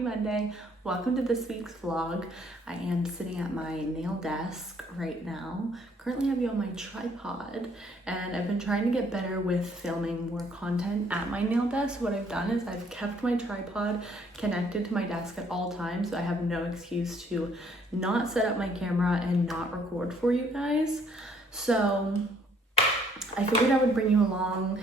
Happy Monday. Welcome to this week's vlog. I am sitting at my nail desk right now. Currently I have you on my tripod and I've been trying to get better with filming more content at my nail desk. What I've done is I've kept my tripod connected to my desk at all times, so I have no excuse to not set up my camera and not record for you guys. So I figured I would bring you along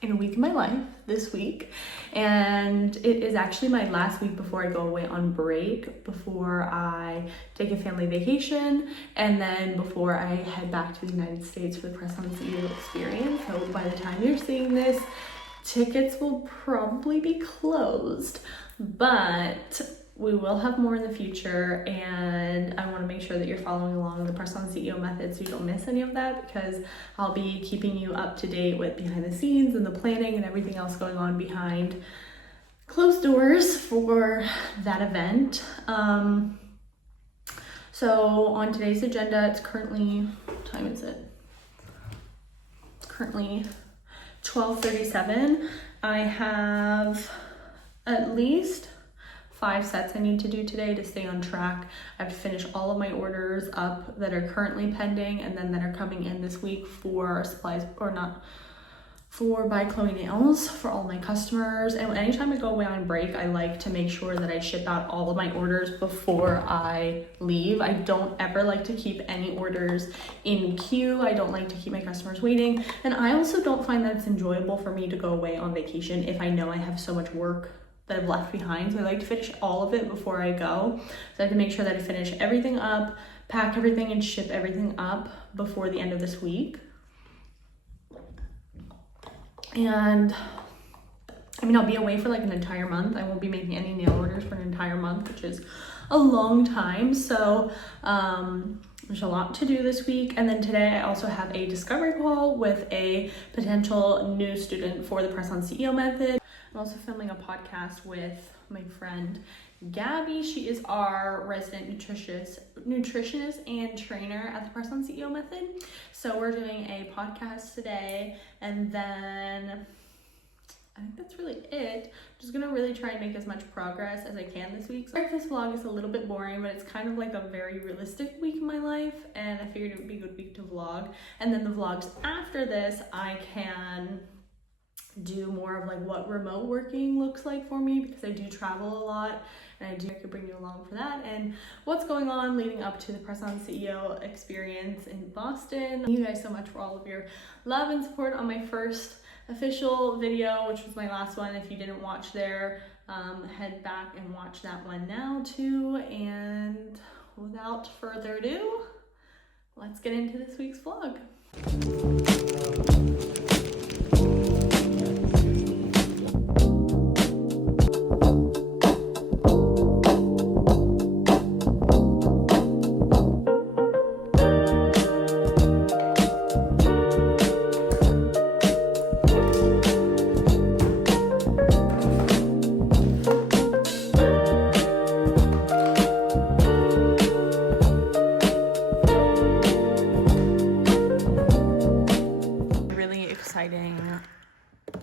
in a week of my life this week, and it is actually my last week before I go away on break, before I take a family vacation, and then before I head back to the United States for the Press on CEO experience. So by the time you're seeing this, tickets will probably be closed, but we will have more in the future, and I want to make sure that you're following along the Press on CEO method so you don't miss any of that, because I'll be keeping you up to date with behind the scenes and the planning and everything else going on behind closed doors for that event. So on today's agenda, it's currently, what time is it? It's currently 12:37. I have at least 5 sets I need to do today to stay on track. I have to finish all of my orders up that are currently pending and then that are coming in this week for supplies, or not, for By Chloe Nails for all my customers. And anytime I go away on break, I like to make sure that I ship out all of my orders before I leave. I don't ever like to keep any orders in queue. I don't like to keep my customers waiting. And I also don't find that it's enjoyable for me to go away on vacation if I know I have so much work that I've left behind. So I like to finish all of it before I go. So I have to make sure that I finish everything up, pack everything, and ship everything up before the end of this week. And I mean, I'll be away for like an entire month. I won't be making any nail orders for an entire month, which is a long time. So there's a lot to do this week. And then today I also have a discovery call with a potential new student for the Press on CEO method. I'm also filming a podcast with my friend Gabby. She is our resident nutritionist and trainer at the Press on CEO method. So we're doing a podcast today, and then I think that's really it. I'm just gonna really try and make as much progress as I can this week. Sorry if this vlog is a little bit boring, but it's kind of like a very realistic week in my life, and I figured it would be a good week to vlog. And then the vlogs after this, I can do more of like what remote working looks like for me, because I do travel a lot, and I could bring you along for that, and what's going on leading up to the Press on CEO experience in Boston. Thank you guys so much for all of your love and support on my first official video, which was my last one. If you didn't watch there, head back and watch that one now too. And without further ado, let's get into this week's vlog.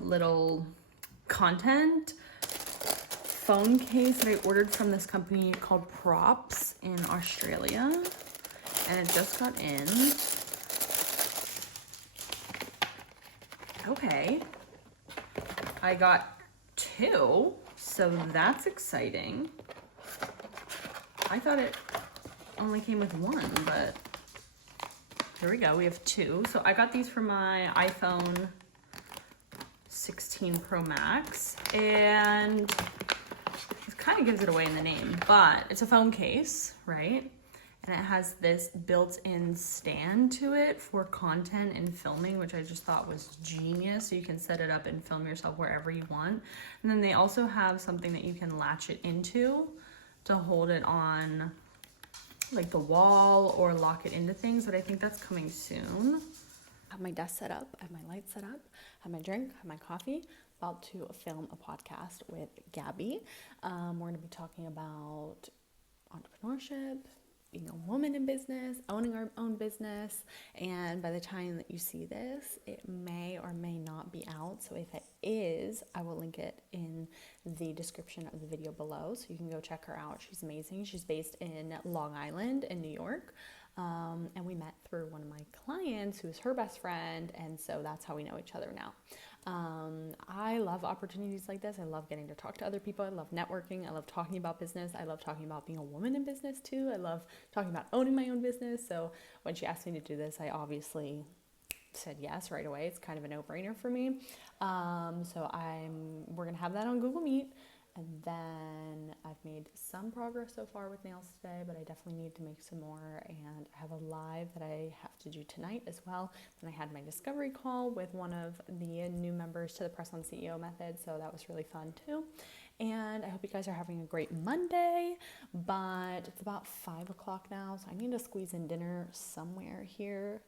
Little content phone case that I ordered from this company called Props in Australia, and it just got in. Okay, I got 2, so that's exciting. I thought it only came with 1, but here we go, we have 2. So I got these for my iPhone 16 Pro Max, and it kind of gives it away in the name, but it's a phone case, right? And it has this built-in stand to it for content and filming, which I just thought was genius. So you can set it up and film yourself wherever you want. And then they also have something that you can latch it into to hold it on like the wall or lock it into things, but I think that's coming soon. I have my desk set up, I have my lights set up, I have my drink, I have my coffee. About to film a podcast with Gabby. We're going to be talking about entrepreneurship being a woman in business, owning our own business. And by the time that you see this, it may or may not be out. So if it is, I will link it in the description of the video below, so you can go check her out. She's amazing. She's based in Long Island in New York. And we met through one of my clients who is her best friend, and so that's how we know each other now. I love opportunities like this. I love getting to talk to other people. I love networking. I love talking about business. I love talking about being a woman in business too. I love talking about owning my own business. So when she asked me to do this, I obviously said yes right away. It's kind of a no-brainer for me. So we're gonna have that on Google Meet. And then I've made some progress so far with nails today, but I definitely need to make some more. And I have a live that I have to do tonight as well. And I had my discovery call with one of the new members to the Press on CEO method. So that was really fun too. And I hope you guys are having a great Monday, but it's about 5 o'clock now. So I need to squeeze in dinner somewhere here.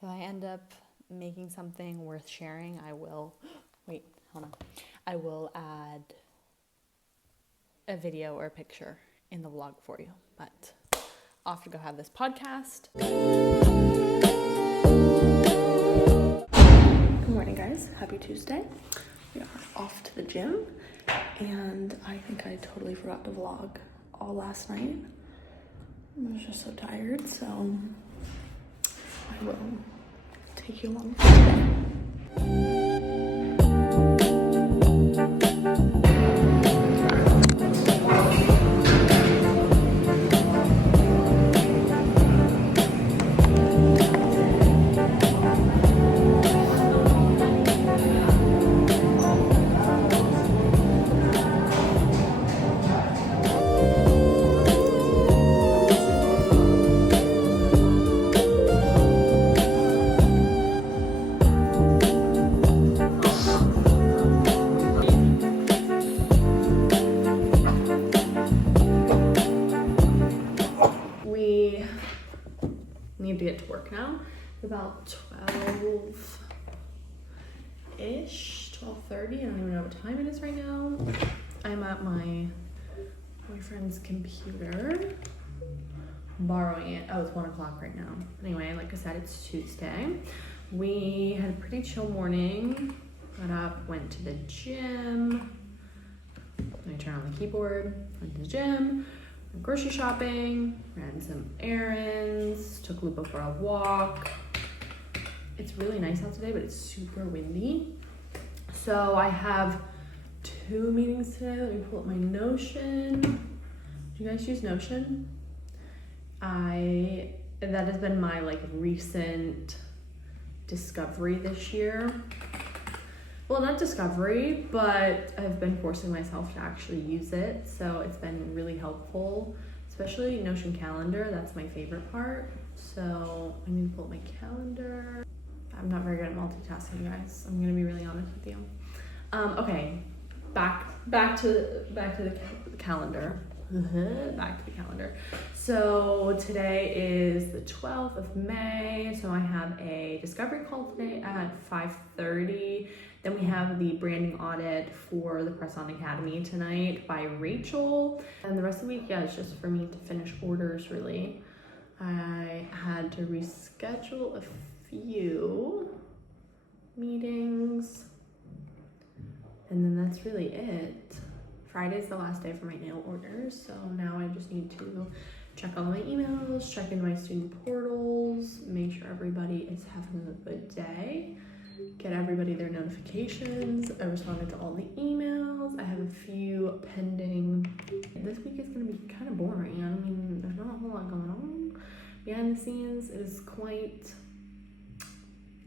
If I end up making something worth sharing, I will, wait, hold on. I will add a video or a picture in the vlog for you, but I'll have to go have this podcast. Good morning, guys. Happy Tuesday. We are off to the gym, and I think I totally forgot to vlog all last night. I was just so tired, so I will take you along for the day. We need to get to work now. It's about 12-ish, 12:30. I don't even know what time it is right now. I'm at my boyfriend's computer, borrowing it. Oh, it's 1 o'clock right now. Anyway, like I said, it's Tuesday. We had a pretty chill morning. Got up, went to the gym. I turned on the keyboard, went to the gym. Grocery shopping, ran some errands, took Lupo for a walk. It's really nice out today, but it's super windy. So I have 2 meetings today. Let me pull up my Notion. Do you guys use Notion? That has been my recent discovery this year. Well, not discovery, but I've been forcing myself to actually use it. So it's been really helpful, especially Notion calendar. That's my favorite part. So I need to pull up my calendar. I'm not very good at multitasking, guys. I'm gonna be really honest with you. Okay, back to the calendar. Back to the calendar. So today is the 12th of May. So I have a discovery call today at 5:30. Then we have the branding audit for the Press On Academy tonight by Rachel. And the rest of the week, it's just for me to finish orders, really. I had to reschedule a few meetings. And then that's really it. Friday's the last day for my nail orders, so now I just need to check all my emails, check in my student portals, make sure everybody is having a good day, get everybody their notifications. I responded to all the emails. I have a few pending. This week is going to be kind of boring. I mean, there's not a whole lot going on. Behind the scenes, it is quite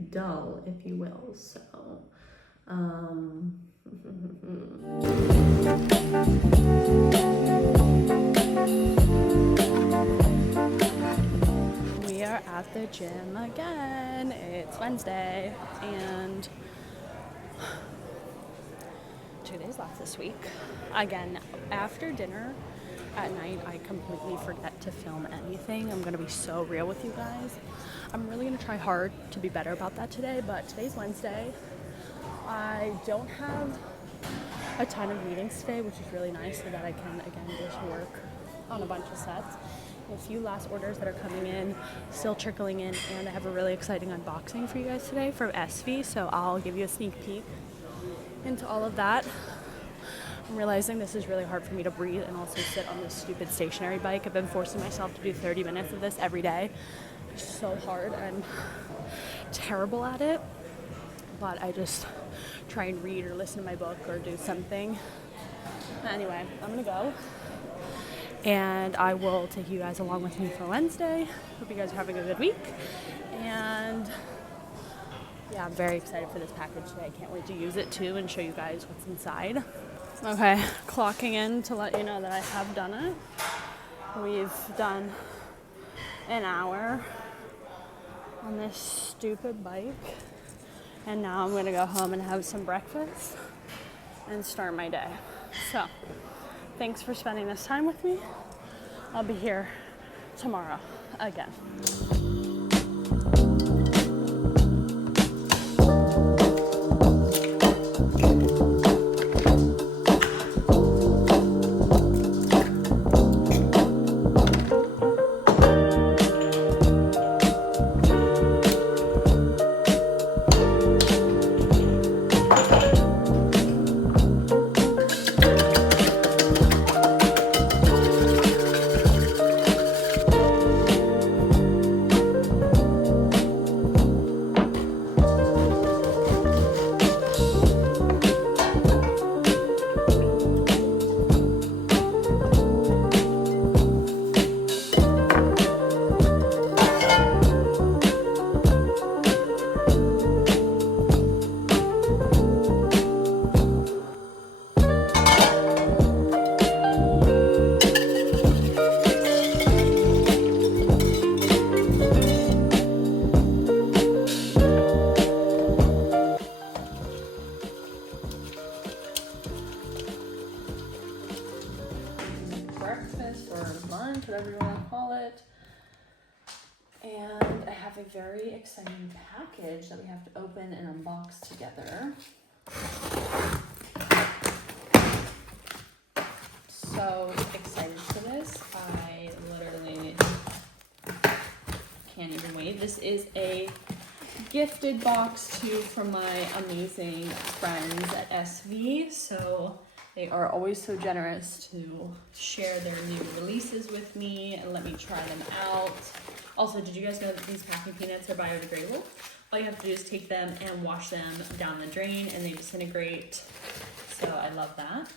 dull, if you will, so we are at the gym again. It's Wednesday and 2 days left this week. Again, after dinner at night, I completely forget to film anything. I'm gonna be so real with you guys. I'm really gonna try hard to be better about that today, but today's Wednesday. I don't have a ton of meetings today, which is really nice so that I can, again, just work on a bunch of sets. a few last orders that are coming in, still trickling in, and I have a really exciting unboxing for you guys today from SV, so I'll give you a sneak peek into all of that. I'm realizing this is really hard for me to breathe and also sit on this stupid stationary bike. I've been forcing myself to do 30 minutes of this every day. It's so hard. I'm terrible at it, but I just try and read or listen to my book or do something. Anyway, I'm gonna go, and I will take you guys along with me for Wednesday. Hope you guys are having a good week, and yeah, I'm very excited for this package today. I can't wait to use it too and show you guys what's inside. Okay, clocking in to let you know that I have done it. We've done an hour on this stupid bike, and now I'm gonna go home and have some breakfast and start my day. So, thanks for spending this time with me. I'll be here tomorrow again. Breakfast or lunch, whatever you want to call it. And I have a very exciting package that we have to open and unbox together. So excited for this. I literally can't even wait. This is a gifted box too from my amazing friends at SV. So they are always so generous to share their new releases with me and let me try them out. Also, did you guys know that these packing peanuts are biodegradable? All you have to do is take them and wash them down the drain and they disintegrate. So I love that.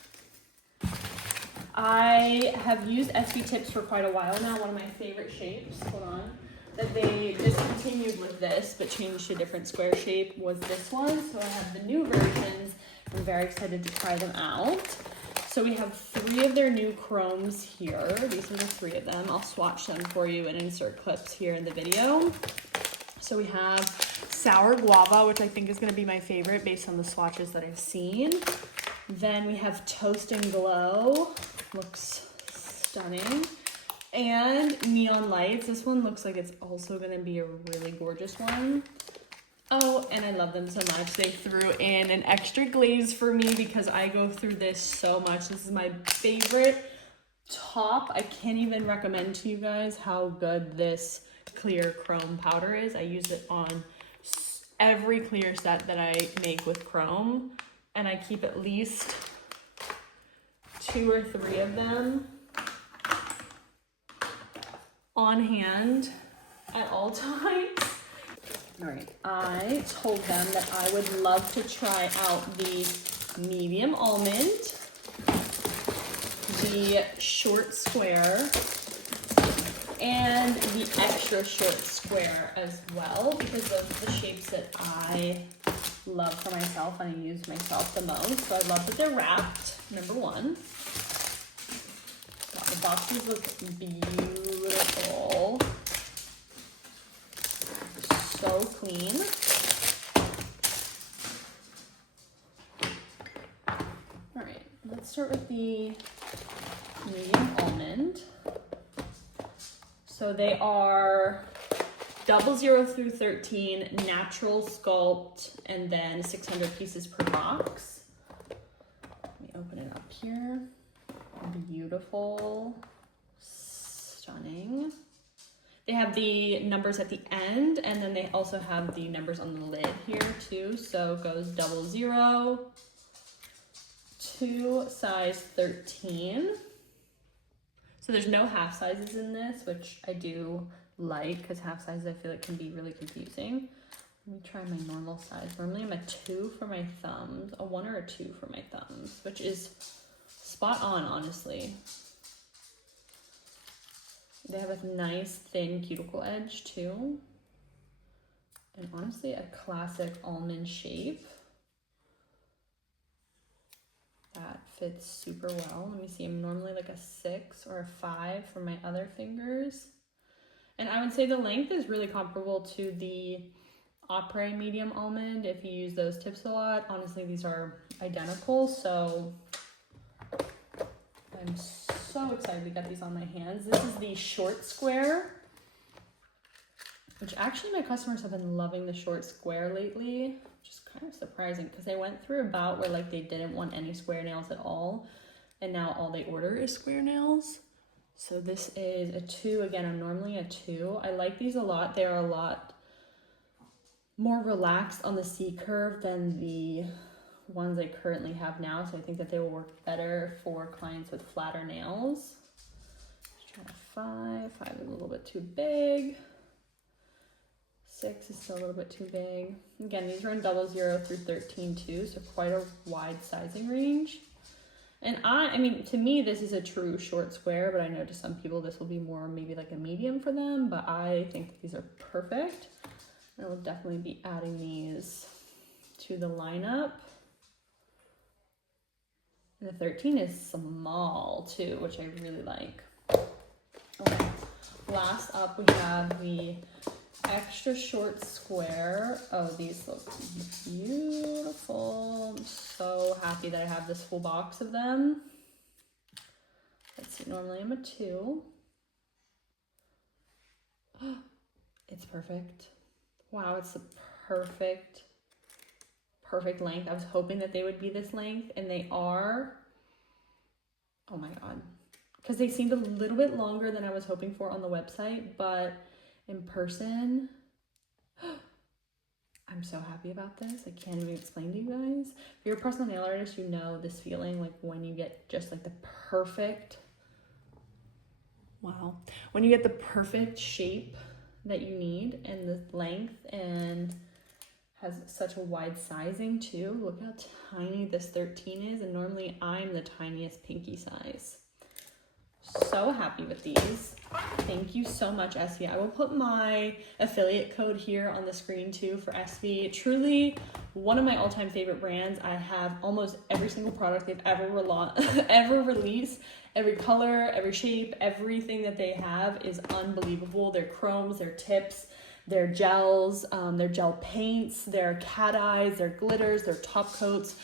I have used SV tips for quite a while now. One of my favorite shapes, hold on, that they discontinued with this but changed to a different square shape was this one. So I have the new versions. I'm very excited to try them out. So we have 3 of their new chromes here. These are the 3 of them. I'll swatch them for you and insert clips here in the video. So we have Sour Guava, which I think is going to be my favorite based on the swatches that I've seen. Then we have Toast and Glow. Looks stunning. And Neon Lights. This one looks like it's also going to be a really gorgeous one. Oh, and I love them so much. They threw in an extra glaze for me because I go through this so much. This is my favorite top. I can't even recommend to you guys how good this clear chrome powder is. I use it on every clear set that I make with chrome, and I keep at least 2 or 3 of them on hand at all times. All right, I told them that I would love to try out the medium almond, the short square, and the extra short square as well, because those are the shapes that I love for myself and I use myself the most. So I love that they're wrapped, number 1. God, the boxes look beautiful. So clean. All right, let's start with the medium almond. So they are 00 through 13, natural sculpt, and then 600 pieces per box. Let me open it up here. Beautiful. stunning. They have the numbers at the end, and then they also have the numbers on the lid here too. So it goes 00 to size 13. So there's no half sizes in this, which I do like, because half sizes I feel like can be really confusing. Let me try my normal size. Normally I'm a 2 for my thumbs, a 1 or a 2 for my thumbs, which is spot on, honestly. They have a nice thin cuticle edge too. And honestly, a classic almond shape. That fits super well. Let me see, I'm normally like a 6 or a 5 for my other fingers. And I would say the length is really comparable to the Opera medium almond if you use those tips a lot. Honestly, these are identical, so I'm so excited to get these on my hands. This is the short square, which actually my customers have been loving the short square lately, which is kind of surprising because they went through a bout where like they didn't want any square nails at all, and now all they order is square nails. So this is a 2. Again, I'm normally a 2. I like these a lot. They are a lot more relaxed on the C curve than the ones I currently have now, so I think that they will work better for clients with flatter nails. Let's try a 5. 5 is a little bit too big. 6 is still a little bit too big. Again, these are in 00 through 13 too, so quite a wide sizing range. And I mean, to me, this is a true short square, but I know to some people this will be more maybe like a medium for them, but I think that these are perfect. I will definitely be adding these to the lineup. And the 13 is small too, which I really like. Okay, last up we have the extra short square. Oh, these look beautiful. I'm so happy that I have this full box of them. Let's see, normally I'm a 2. It's perfect. Wow, it's the perfect length. I was hoping that they would be this length, and they are. Oh my god. Because they seemed a little bit longer than I was hoping for on the website, but in person, I'm so happy about this. I can't even explain to you guys. If you're a personal nail artist, you know this feeling, like when you get just like the perfect, wow, when you get the perfect shape that you need and the length, and has such a wide sizing too. Look how tiny this 13 is, and normally I'm the tiniest pinky size. So happy with these. Thank you so much, SV. I will put my affiliate code here on the screen too for SV. Truly one of my all-time favorite brands. I have almost every single product they've ever released. Every color, every shape, everything that they have is unbelievable. Their chromes, their tips, their gels, their gel paints, their cat eyes, their glitters, their top coats.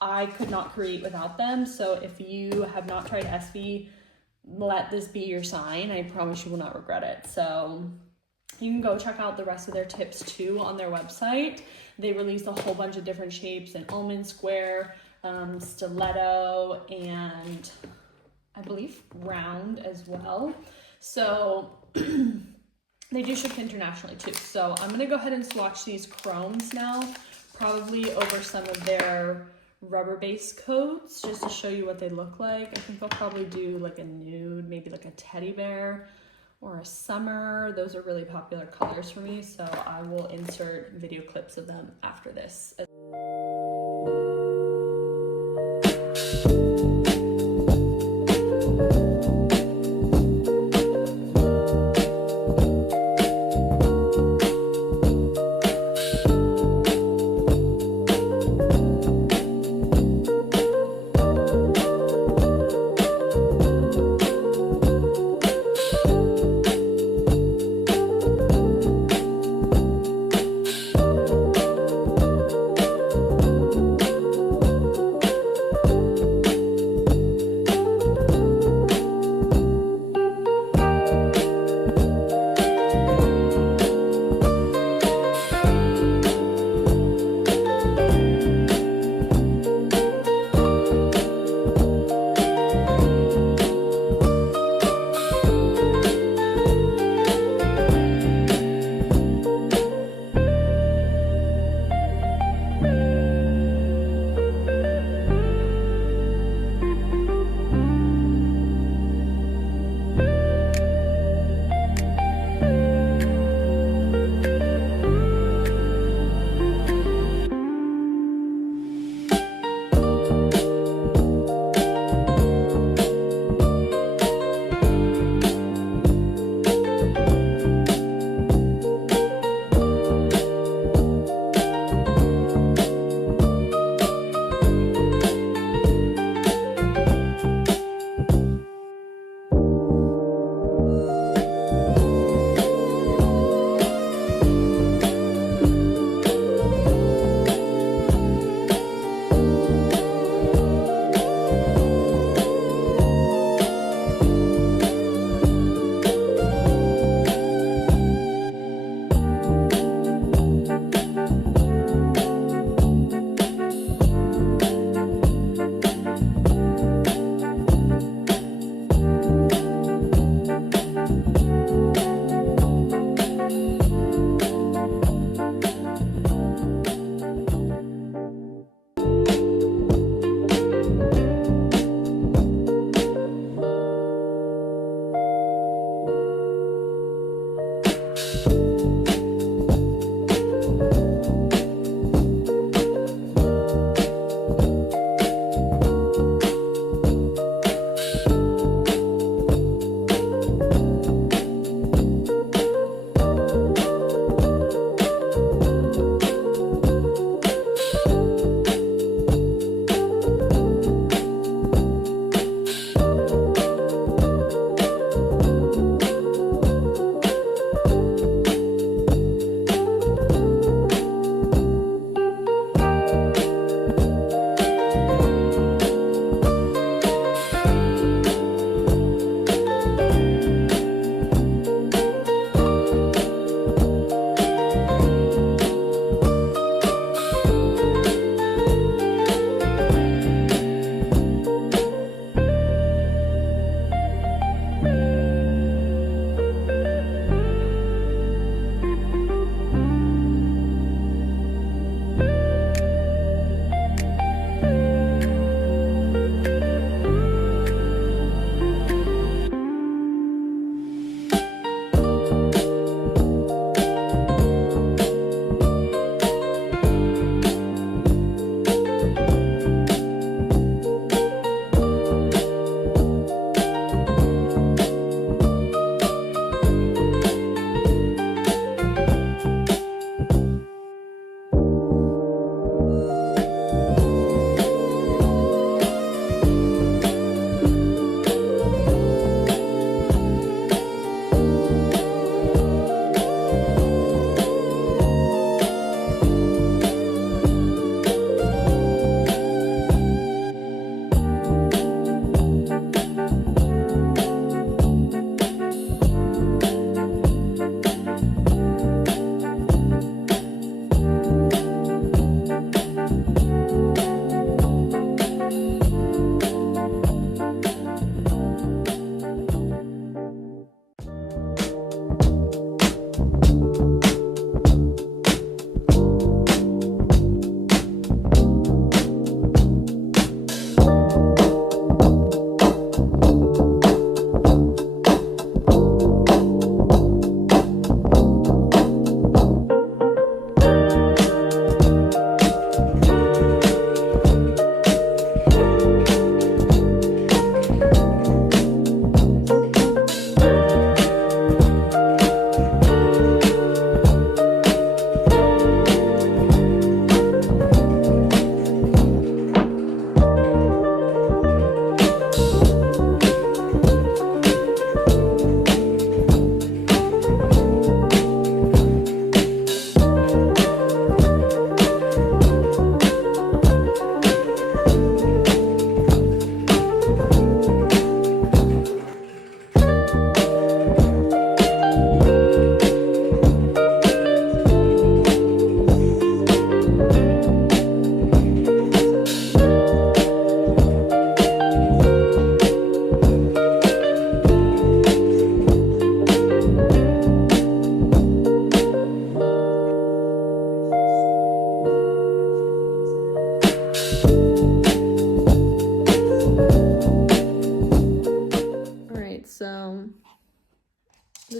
I could not create without them. So if you have not tried SV, let this be your sign. I promise you will not regret it. So you can go check out the rest of their tips too on their website. They released a whole bunch of different shapes, an almond square, stiletto, and I believe round as well. So they do ship internationally too. So I'm gonna go ahead and swatch these chromes now, probably over some of their rubber base coats, just to show you what they look like. I think I'll probably do like a nude, maybe like a teddy bear or a summer. Those are really popular colors for me, so I will insert video clips of them after this.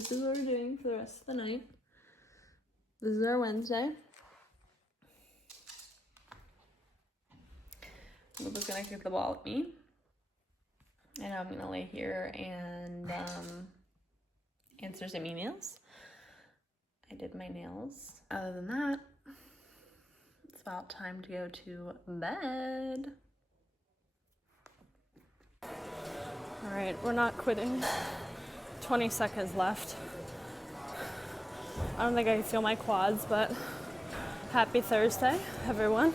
this is what we're doing for the rest of the night. This is our Wednesday. Lupa's gonna kick the ball at me. And I'm gonna lay here and answer some emails. I did my nails. Other than that, it's about time to go to bed. All right, we're not quitting. 20 seconds left. I don't think I can feel my quads, but happy Thursday, everyone.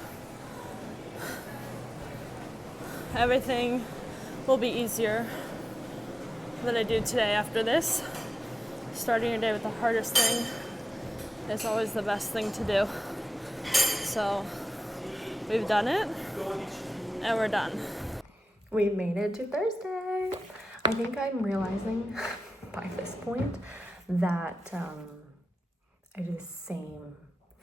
Everything will be easier than I do today after this. Starting your day with the hardest thing is always the best thing to do. So we've done it and we're done. We've made it to Thursday. I think I'm realizing by this point that I do the same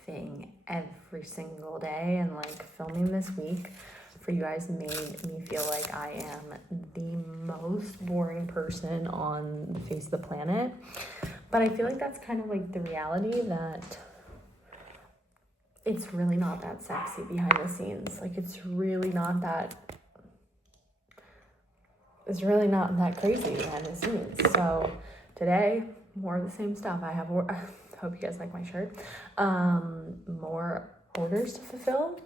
thing every single day, and like filming this week for you guys made me feel like I am the most boring person on the face of the planet. But I feel like that's kind of like the reality, that it's really not that sexy behind the scenes. Like it's really not that crazy behind the scenes. So today, more of the same stuff. I hope you guys like my shirt. More orders to fulfill.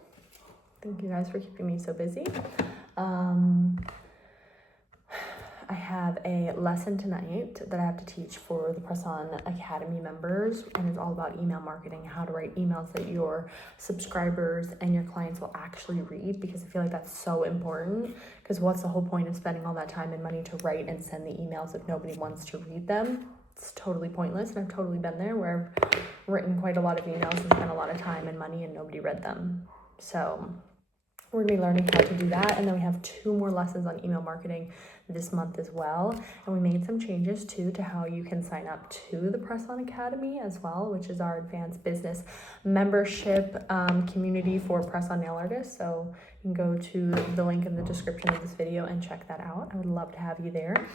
Thank you guys for keeping me so busy. I have a lesson tonight that I have to teach for the Press On Academy members, and it's all about email marketing, how to write emails that your subscribers and your clients will actually read, because I feel like that's so important. Because what's the whole point of spending all that time and money to write and send the emails if nobody wants to read them? It's totally pointless, and I've totally been there where I've written quite a lot of emails and spent a lot of time and money and nobody read them. So we're gonna be learning how to do that. And then we have 2 more lessons on email marketing this month as well. And we made some changes too to how you can sign up to the Press On Academy as well, which is our advanced business membership community for Press On nail artists. So you can go to the link in the description of this video and check that out. I would love to have you there.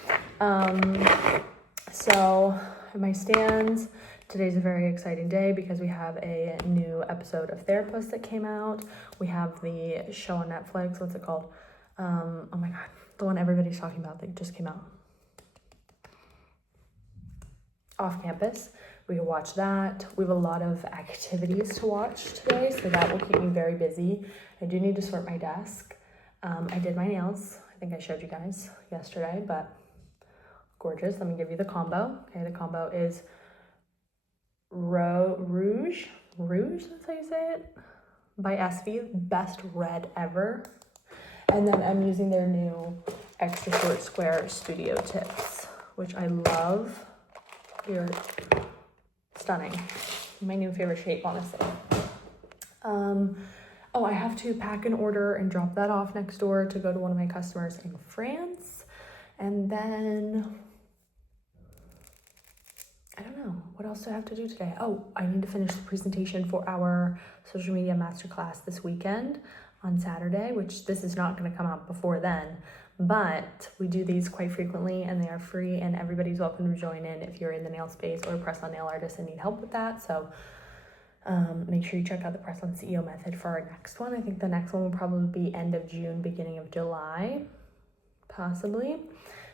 So my stands, today's a very exciting day because we have a new episode of Therapist that came out. We have the show on Netflix. What's it called? Oh my God, the one everybody's talking about that just came out. Off Campus. We can watch that. We have a lot of activities to watch today, so that will keep me very busy. I do need to sort my desk. I did my nails. I think I showed you guys yesterday, but gorgeous. Let me give you the combo. Okay, the combo is Rouge, that's how you say it, by SV, best red ever. And then I'm using their new extra short square studio tips, which I love. They're stunning. My new favorite shape, honestly. Oh, I have to pack an order and drop that off next door to go to one of my customers in France. And then I don't know, what else do I have to do today? Oh, I need to finish the presentation for our social media masterclass this weekend on Saturday, which this is not going to come out before then, but we do these quite frequently and they are free and everybody's welcome to join in if you're in the nail space or a press-on nail artist and need help with that. So make sure you check out the Press On CEO method for our next one. I think the next one will probably be end of June, beginning of July, possibly.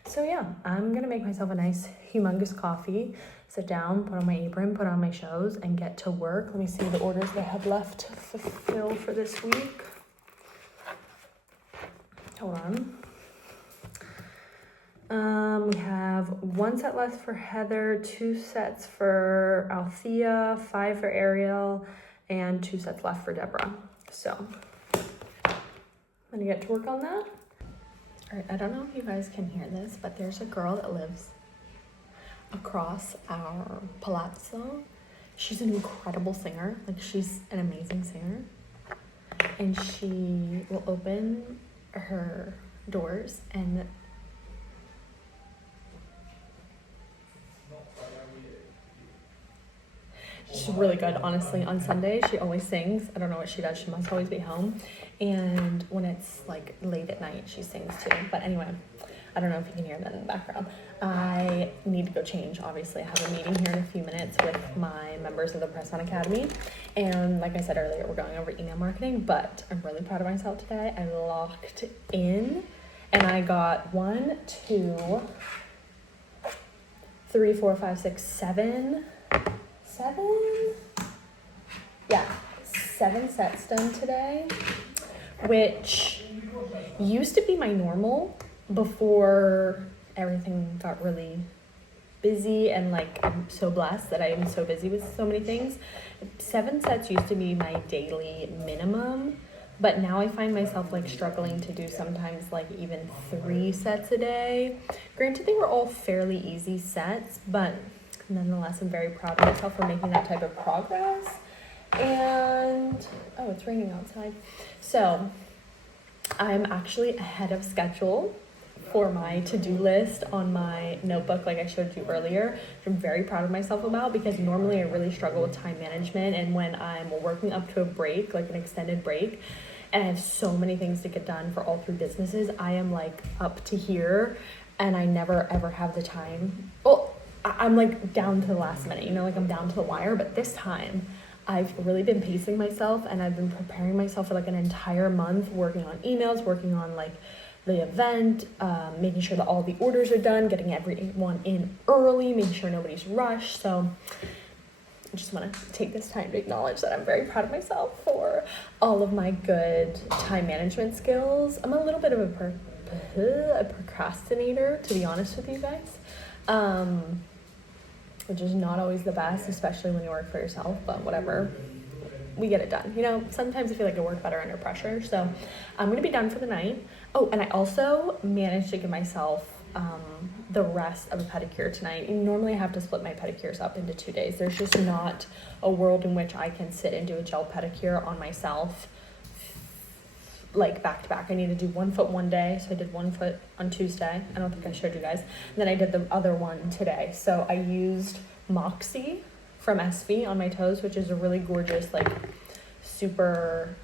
So yeah, I'm gonna make myself a nice humongous coffee, sit down, put on my apron, put on my shows, and get to work. Let me see the orders that I have left to fulfill for this week. Hold on. We have 1 set left for Heather, 2 sets for Althea, 5 for Ariel, and 2 sets left for Deborah. So I'm gonna get to work on that. All right, I don't know if you guys can hear this, but there's a girl that lives across our palazzo. She's an incredible singer. Like, she's an amazing singer. And she will open her doors and she's really good, honestly. On Sunday, she always sings. I don't know what she does. She must always be home. And when it's like late at night, she sings too. But anyway, I don't know if you can hear that in the background. I need to go change. Obviously, I have a meeting here in a few minutes with my members of the Press On Academy. And like I said earlier, we're going over email marketing, but I'm really proud of myself today. I locked in and I got 1, 2, 3, 4, 5, 6, 7. Yeah, 7 sets done today, which used to be my normal before everything got really busy, and like I'm so blessed that I am so busy with so many things. 7 sets used to be my daily minimum, but now I find myself like struggling to do sometimes like even 3 sets a day. Granted, they were all fairly easy sets, but nonetheless, I'm very proud of myself for making that type of progress. And oh, it's raining outside. So I'm actually ahead of schedule for my to-do list on my notebook, like I showed you earlier, which I'm very proud of myself about, because normally I really struggle with time management, and when I'm working up to a break, like an extended break, and I have so many things to get done for all 3 businesses, I am like up to here and I never ever have the time. Well, I'm like down to the last minute, you know, like I'm down to the wire, but this time I've really been pacing myself, and I've been preparing myself for like an entire month, working on emails, working on like the event, making sure that all the orders are done, getting everyone in early, making sure nobody's rushed. So I just want to take this time to acknowledge that I'm very proud of myself for all of my good time management skills. I'm a little bit of a procrastinator, to be honest with you guys, which is not always the best, especially when you work for yourself, but whatever. We get it done. You know, sometimes I feel like I work better under pressure. So I'm going to be done for the night. Oh, and I also managed to give myself the rest of a pedicure tonight. And normally I have to split my pedicures up into 2 days. There's just not a world in which I can sit and do a gel pedicure on myself like back to back. I need to do 1 foot one day. So I did 1 foot on Tuesday. I don't think I showed you guys. And then I did the other one today. So I used Moxie from SV on my toes, which is a really gorgeous, like super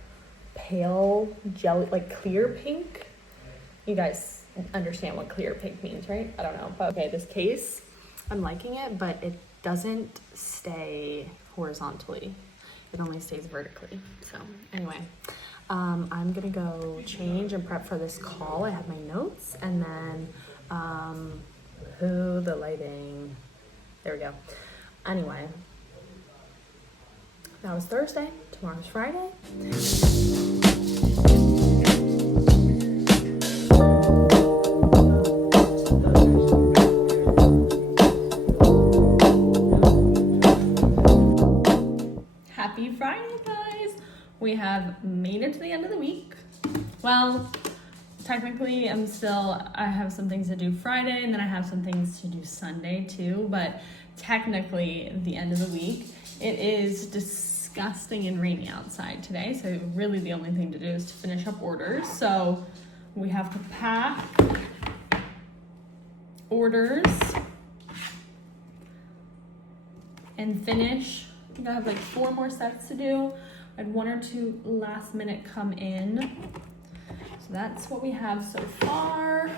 pale jelly, like clear pink. You guys understand what clear pink means, right? I don't know, but okay, this case, I'm liking it, but it doesn't stay horizontally. It only stays vertically. So anyway, I'm gonna go change and prep for this call. I have my notes, and then the lighting, there we go. Anyway, that was Thursday, tomorrow's Friday. Happy Friday, guys! We have made it to the end of the week. Well, technically I have some things to do Friday, and then I have some things to do Sunday too, but technically the end of the week. It is disgusting and rainy outside today, so really the only thing to do is to finish up orders. So we have to pack orders and finish. I think I have like 4 more sets to do. I had 1 or 2 last minute come in. So that's what we have so far.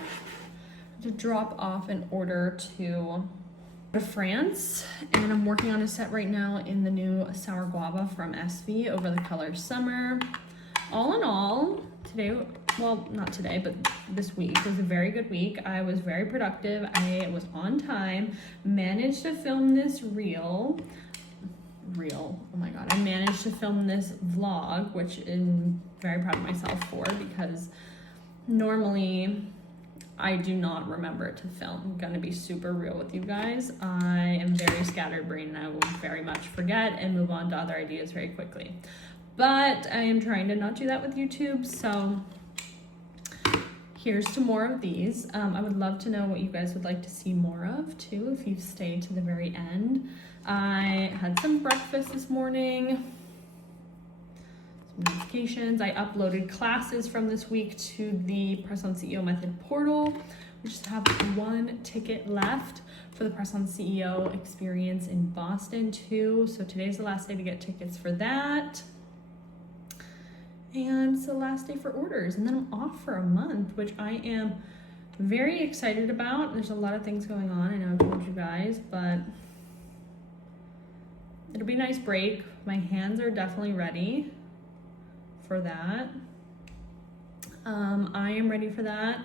To drop off an order to France, and I'm working on a set right now in the new sour guava from SV over the color summer. All in all, today, well, not today, but this week was a very good week. I was very productive. I was on time, managed to film this reel. Oh my god, I managed to film this vlog, which I'm very proud of myself for, because normally I do not remember to film. I'm gonna be super real with you guys. I am very scatterbrained, and I will very much forget and move on to other ideas very quickly. But I am trying to not do that with YouTube, so here's to more of these. I would love to know what you guys would like to see more of too, if you've stayed to the very end. I had some breakfast this morning. Notifications. I uploaded classes from this week to the Press On CEO Method portal. We just have 1 ticket left for the Press On CEO experience in Boston too. So today's the last day to get tickets for that. And it's the last day for orders. And then I'm off for a month, which I am very excited about. There's a lot of things going on, I know I've told you guys, but it'll be a nice break. My hands are definitely ready for that. I am ready for that,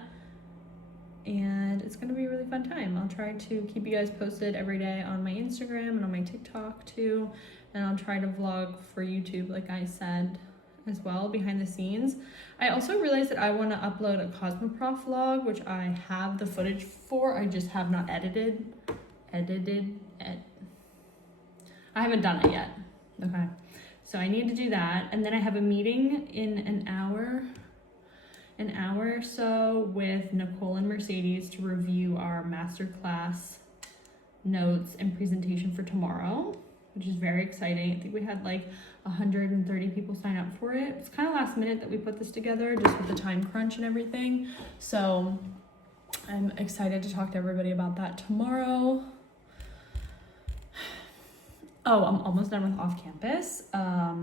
and it's gonna be a really fun time. I'll try to keep you guys posted every day on my Instagram and on my TikTok too, and I'll try to vlog for YouTube, like I said, as well, behind the scenes. I also realized that I want to upload a Cosmoprof vlog, which I have the footage for. I just have not edited it. I haven't done it yet. Okay, so I need to do that, and then I have a meeting in an hour or so with Nicole and Mercedes to review our masterclass notes and presentation for tomorrow, which is very exciting. I think we had like 130 people sign up for it. It's kind of last minute that we put this together, just with the time crunch and everything. So I'm excited to talk to everybody about that tomorrow. Oh, I'm almost done with off campus. I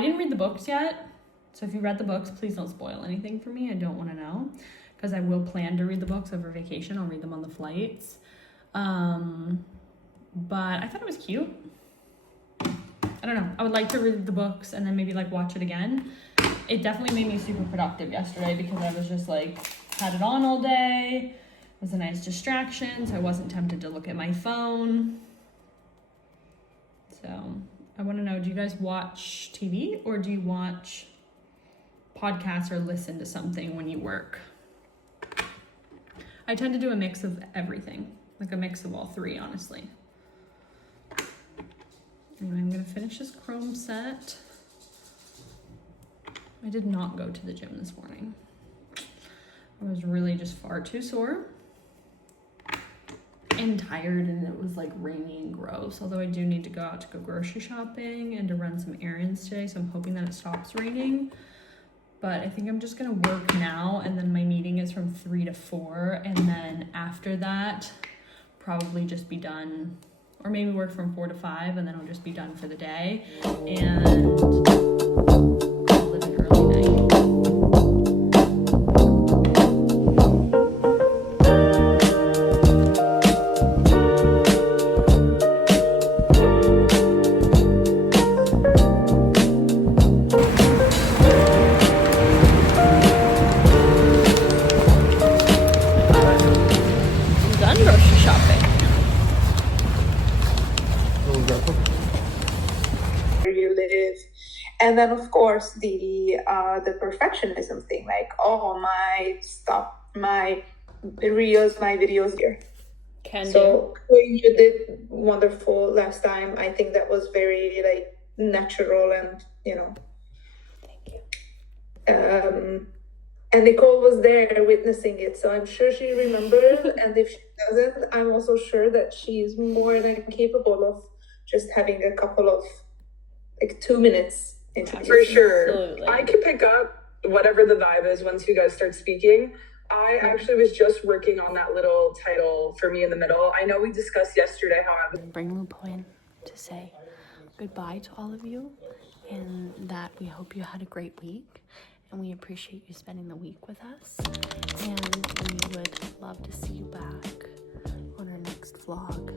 didn't read the books yet. So if you read the books, please don't spoil anything for me. I don't want to know, because I will plan to read the books over vacation. I'll read them on the flights. But I thought it was cute. I don't know. I would like to read the books and then maybe like watch it again. It definitely made me super productive yesterday, because I was just like, had it on all day. It was a nice distraction, so I wasn't tempted to look at my phone. So I want to know, do you guys watch TV, or do you watch podcasts or listen to something when you work? I tend to do a mix of everything, like a mix of all three, honestly. Anyway, I'm gonna finish this chrome set. I did not go to the gym this morning. I was really just far too sore and tired, and it was like rainy and gross, although I do need to go out to go grocery shopping and to run some errands today, so I'm hoping that it stops raining. But I think I'm just gonna work now, and then my meeting is from 3 to 4, and then after that, probably just be done, or maybe work from 4 to 5, and then I'll just be done for the day, and live an early night. And then of course the perfectionism thing, like, oh, my stuff, my reels, my videos here. So you did wonderful last time. I think that was very like natural, and Thank you. And Nicole was there witnessing it, so I'm sure she remembers. And if she doesn't, I'm also sure that she's more than capable of just having a couple of like 2 minutes. For sure. Absolutely. I can pick up whatever the vibe is once you guys start speaking. I actually was just working on that little title for me in the middle. I know we discussed yesterday how I was Bring Lupo in to say goodbye to all of you, and that we hope you had a great week, and we appreciate you spending the week with us, and we would love to see you back on our next vlog.